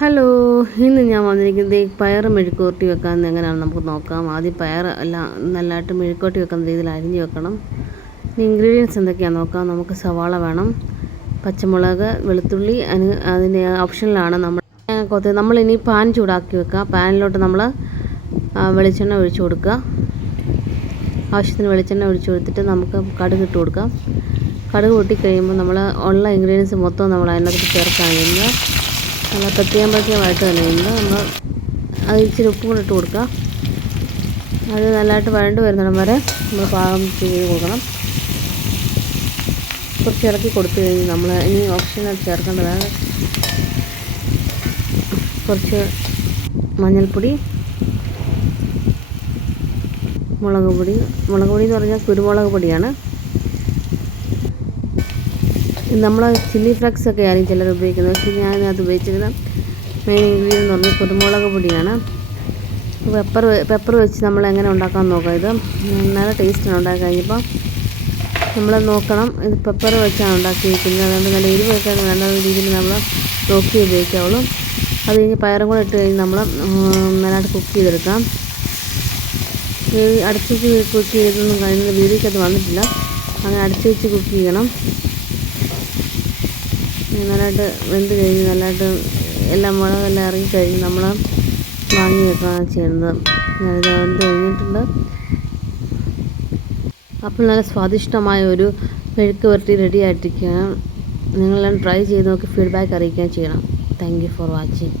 Hello ഇന്ന് ഞാൻ വന്നിരിക്കുന്നത് ഈ പയർ മെഴുക്കുവരട്ടി വെക്കാൻ എങ്ങനെയാണ് നമുക്ക് നോക്കാം. ആദ്യം പയർ എല്ലാം നല്ലതായിട്ട് മെഴുക്കുവരട്ടി വെക്കുന്ന രീതിയിൽ അരിഞ്ഞ് വെക്കണം. ഇനി ഇൻഗ്രീഡിയൻസ് എന്തൊക്കെയാണ് നോക്കാം. നമുക്ക് സവാള വേണം പച്ചമുളക് വെളുത്തുള്ളി അതിന് അതിന്റെ ഓപ്ഷനിലാണ് നമ്മൾ കൊത്തി നമ്മളിനി പാൻ ചൂടാക്കി വെക്കുക. പാനിലോട്ട് നമ്മൾ വെളിച്ചെണ്ണ ഒഴിച്ചു കൊടുക്കുക. ആവശ്യത്തിന് വെളിച്ചെണ്ണ ഒഴിച്ചു കൊടുത്തിട്ട് നമുക്ക് കടുക് ഇട്ട് കൊടുക്കാം. കടുക് പൊട്ടിക്കഴിയുമ്പോൾ നമ്മൾ ഉള്ള ഇൻഗ്രീഡിയൻസ് മൊത്തം നമ്മൾ അതിനകത്ത് ചേർക്കാൻ കഴിയുന്നത് നമ്മൾ പ്രത്യേകം തന്നെ. ഉണ്ട് നമ്മൾ അത് ഇച്ചിരി ഉപ്പ് കൂടെ ഇട്ട് കൊടുക്കുക അത് നല്ലതായിട്ട് വഴണ്ട് വരുന്നിടം വരെ നമ്മൾ പാകം ചെയ്ത് കൊടുക്കണം. കുറച്ച് ഇറക്കി കൊടുത്തു കഴിഞ്ഞ് നമ്മൾ ഇനി ഓപ്ഷനായിട്ട് ചേർക്കേണ്ടതാണ് കുറച്ച് മഞ്ഞൾപ്പൊടി മുളക് പൊടി. മുളക് പൊടി എന്ന് പറഞ്ഞാൽ കുരുമുളക് പൊടിയാണ്. നമ്മൾ ചില്ലി ഫ്ലക്സ് ഒക്കെ ആയിരിക്കും ചിലർ ഉപയോഗിക്കുന്നത്. പക്ഷേ ഞാൻ അത് ഉപയോഗിച്ചിരുന്ന മെയിൻ ഇൻഗ്രീഡിയൻ എന്ന് പറഞ്ഞാൽ കുരുമുളക് പൊടിയാണ്. പെപ്പർ പെപ്പർ വെച്ച് നമ്മൾ എങ്ങനെ ഉണ്ടാക്കാൻ നോക്കാം ഇത്? നല്ല ടേസ്റ്റാണ് ഉണ്ടാക്കി കഴിഞ്ഞപ്പോൾ നമ്മൾ നോക്കണം. ഇത് പെപ്പർ വെച്ചാണ് ഉണ്ടാക്കിയിരിക്കുന്നത്. അതുകൊണ്ട് നല്ല എരിവ് വെക്കാൻ നല്ല രീതിയിൽ നമ്മൾ നോക്കി ഉപയോഗിക്കാവുള്ളൂ. അത് കഴിഞ്ഞ് പയറും കൂടെ ഇട്ട് കഴിഞ്ഞ് നമ്മൾ നന്നായിട്ട് കുക്ക് ചെയ്തെടുക്കാം അടുത്തേക്ക് കുക്ക് ചെയ്തൊന്നും കഴിഞ്ഞ വീതിക്കത് വന്നിട്ടില്ല. അങ്ങനെ അടുത്ത് വെച്ച് കുക്ക് ചെയ്യണം. നല്ലതായിട്ട് വെന്ത് കഴിഞ്ഞ് നല്ലതായിട്ട് എല്ലാം മുളകെല്ലാം ഇറങ്ങി കഴിഞ്ഞ് നമ്മൾ വാങ്ങി വെക്കുകയാണ് ചെയ്യുന്നത്. ഞാനിത് വെന്ത് കഴിഞ്ഞിട്ടുണ്ട്. അപ്പോൾ നല്ല സ്വാദിഷ്ടമായ ഒരു മെഴുക്ക് വരട്ടി റെഡി ആയിട്ടിരിക്കുകയാണ്. നിങ്ങളെല്ലാം ട്രൈ ചെയ്ത് നോക്കി ഫീഡ്ബാക്ക് അറിയിക്കുകയും ചെയ്യണം. Thank you for watching